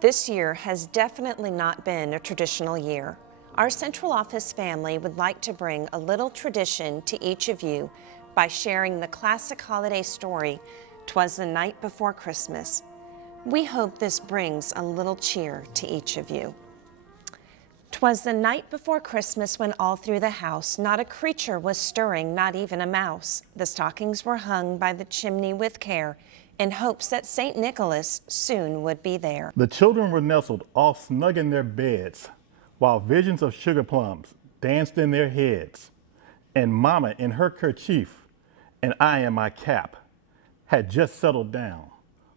This year has definitely not been a traditional year. Our central office family would like to bring a little tradition to each of you by sharing the classic holiday story, "Twas the Night Before Christmas." We hope this brings a little cheer to each of you. 'Twas the night before Christmas when all through the house not a creature was stirring, not even a mouse. The stockings were hung by the chimney with care, in hopes that St. Nicholas soon would be there. The children were nestled all snug in their beds, while visions of sugar plums danced in their heads. And Mama in her kerchief, and I in my cap, had just settled down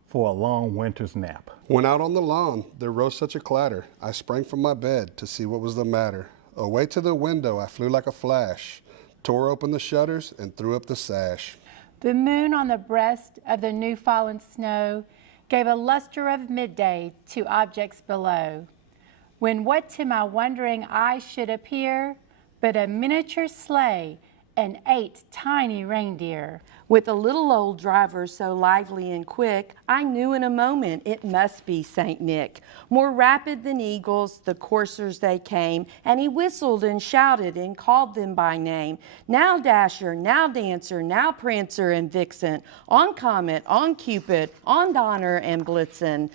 for a long winter's nap. When out on the lawn there rose such a clatter, I sprang from my bed to see what was the matter. Away to the window I flew like a flash, tore open the shutters and threw up the sash. The moon on the breast of the new fallen snow gave a luster of midday to objects below, when what to my wondering eye should appear but a miniature sleigh and 8 tiny reindeer. With a little old driver so lively and quick, I knew in a moment it must be St. Nick. More rapid than eagles, the coursers they came, and he whistled and shouted and called them by name. Now Dasher, now Dancer, now Prancer and Vixen, on Comet, on Cupid, on Donner and Blitzen.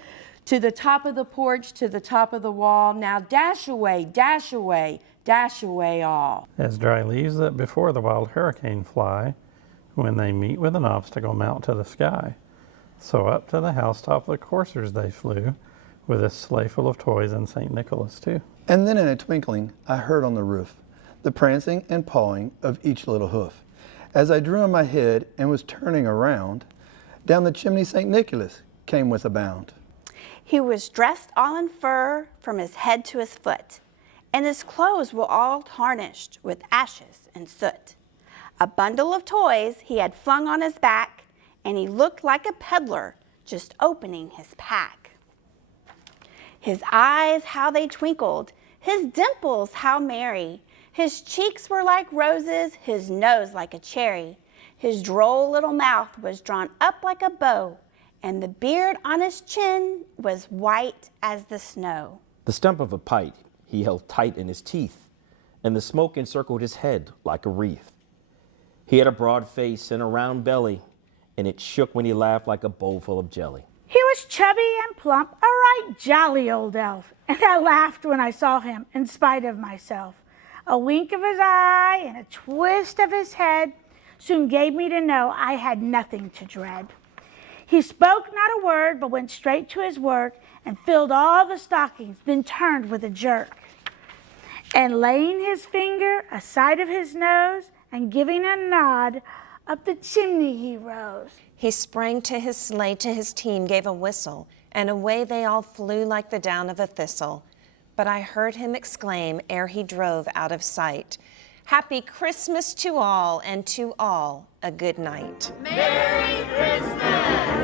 To the top of the porch, to the top of the wall, now dash away, dash away, dash away all. As dry leaves that before the wild hurricane fly, when they meet with an obstacle mount to the sky. So up to the housetop the coursers they flew, with a sleigh full of toys and St. Nicholas too. And then in a twinkling I heard on the roof the prancing and pawing of each little hoof. As I drew on my head and was turning around, down the chimney St. Nicholas came with a bound. He was dressed all in fur from his head to his foot, and his clothes were all tarnished with ashes and soot. A bundle of toys he had flung on his back, and he looked like a peddler just opening his pack. His eyes, how they twinkled, his dimples, how merry. His cheeks were like roses, his nose like a cherry. His droll little mouth was drawn up like a bow, and the beard on his chin was white as the snow. The stump of a pipe he held tight in his teeth, and the smoke encircled his head like a wreath. He had a broad face and a round belly, and it shook when he laughed like a bowl full of jelly. He was chubby and plump, a right jolly old elf, and I laughed when I saw him in spite of myself. A wink of his eye and a twist of his head soon gave me to know I had nothing to dread. He spoke not a word, but went straight to his work and filled all the stockings, then turned with a jerk. And laying his finger aside of his nose and giving a nod, up the chimney he rose. He sprang to his sleigh, to his team gave a whistle, and away they all flew like the down of a thistle. But I heard him exclaim ere he drove out of sight, "Happy Christmas to all, and to all a good night." Merry Christmas!